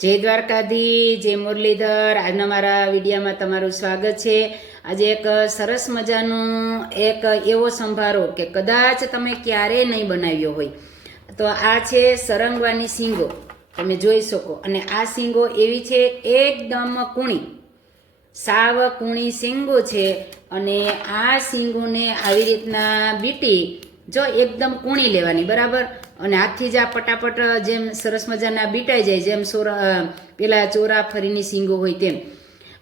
જય દ્વારકાધી, જય મુરલીધર। આજના મારા વિડીયોમાં તમારું સ્વાગત છે। આજે એક સરસ મજાનું એક એવો સંભારો કે કદાચ તમે ક્યારેય નહીં બનાવ્યો હોય તો આ છે સરંગવાની શીંગો। તમે જોઈ શકો, અને આ શીંગો એવી છે એકદમ કૂણી, સાવ કૂણી શીંગો છે। અને આ શીંગોને આવી રીતના બીટી જો એકદમ કૂણી લેવાની, બરાબર। અને હાથથી જ આ પટાપટ જેમ સરસ મજાના બીટાઈ જાય, જેમ પેલા ચોરાફરીની શીંગો હોય તેમ।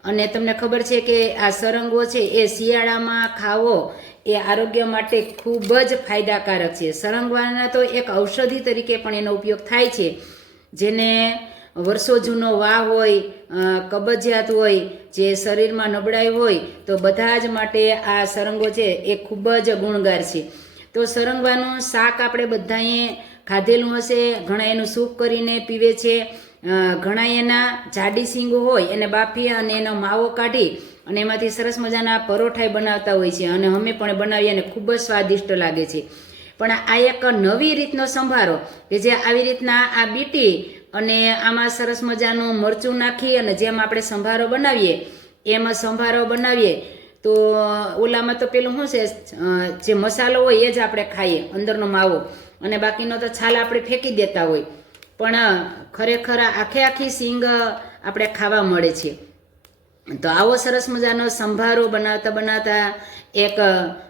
અને તમને ખબર છે કે આ સરંગો છે એ શિયાળામાં ખાવો એ આરોગ્ય માટે ખૂબ જ ફાયદાકારક છે। સરંગવાના તો એક ઔષધિ તરીકે પણ એનો ઉપયોગ થાય છે। જેને વર્ષો જૂનો વાવ હોય, કબજિયાત હોય, જે શરીરમાં નબળાઈ હોય, તો બધા જ માટે આ સરંગો છે એ ખૂબ જ ગુણગાર છે। તો સરંગવાનું શાક આપણે બધાએ ખાધેલું હશે, ઘણા એનું સૂપ કરીને પીવે છે, ઘણા એના જાડી શીંગો હોય એને બાફી અને એનો માવો કાઢી અને એમાંથી સરસ મજાના પરોઠાઈ બનાવતા હોય છે, અને અમે પણ બનાવીએ અને ખૂબ જ સ્વાદિષ્ટ લાગે છે। પણ આ એક નવી રીતનો સંભારો કે જે આવી રીતના આ બીટી અને આમાં સરસ મજાનું મરચું નાખી અને જેમ આપણે સંભારો બનાવીએ એમ સંભારો બનાવીએ તો ઓલામાં તો પેલું શું છે, જે મસાલો હોય એ જ આપણે ખાઈએ, અંદરનો માવો, અને બાકીનો તો છાલ આપણે ફેંકી દેતા હોય। પણ ખરેખર આખી શીંગ આપણે ખાવા મળે છે। તો આવો સરસ મજાનો સંભારો બનાવતા બનાવતા એક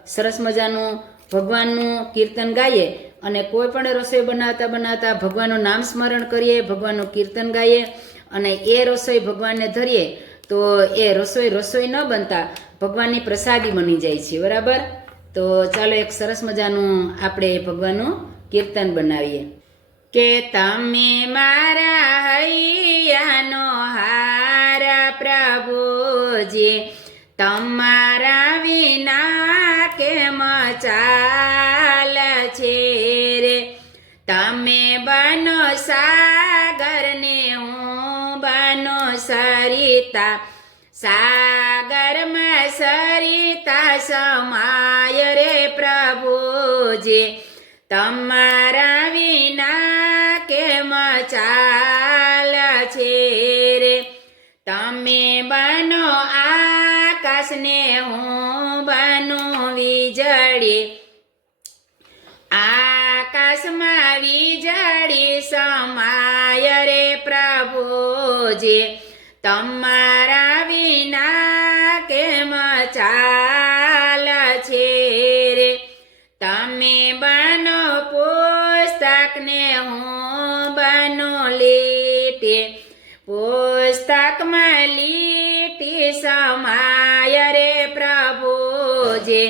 સરસ મજાનું ભગવાનનું કીર્તન ગાઈએ, અને કોઈ પણ રસોઈ બનાવતા બનાવતા ભગવાનનું નામ સ્મરણ કરીએ, ભગવાનનું કીર્તન ગાઈએ અને એ રસોઈ ભગવાનને ધરીએ તો એ રસોઈ ન બનતા ભગવાનની પ્રસાદી બની જાય છે, બરાબર। તો ચાલો એક સરસ મજાનું આપણે ભગવાનનું કીર્તન બનાવીએ કે તમે મારા હૈયાનો હાર પ્રભુજી, તમારા વિના કેમ ચાલ છે રે। તમે બનો સાગર ને હું બનો સરિતા, સાગરમાં સરિતા સમાય રે પ્રભુજી, તમારા વિના કેમ ચાલ છે રે। તમે બનો આકાશને હું બનું વીજળી, આકાશમાં વીજળી સમાય રે પ્રભુજી, તમારા વિના કેમ ચાલ છે રે। તમે બનો પુસ્તક ને હું બનું લીટી, પુસ્તકમાં લીટી સમાય રે પ્રભુજી,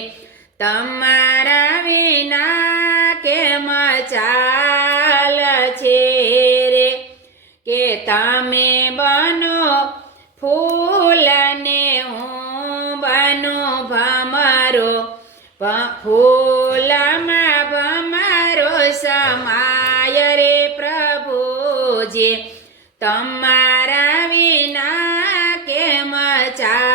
તમારા વિના કેમ ચાલ છે રે। કે તમે બનો ફૂલ ને હું બનું ભમરો, ફૂલમાં ભમરો સમાય રે પ્રભુજી, તમારા વિના કેમ ચાલ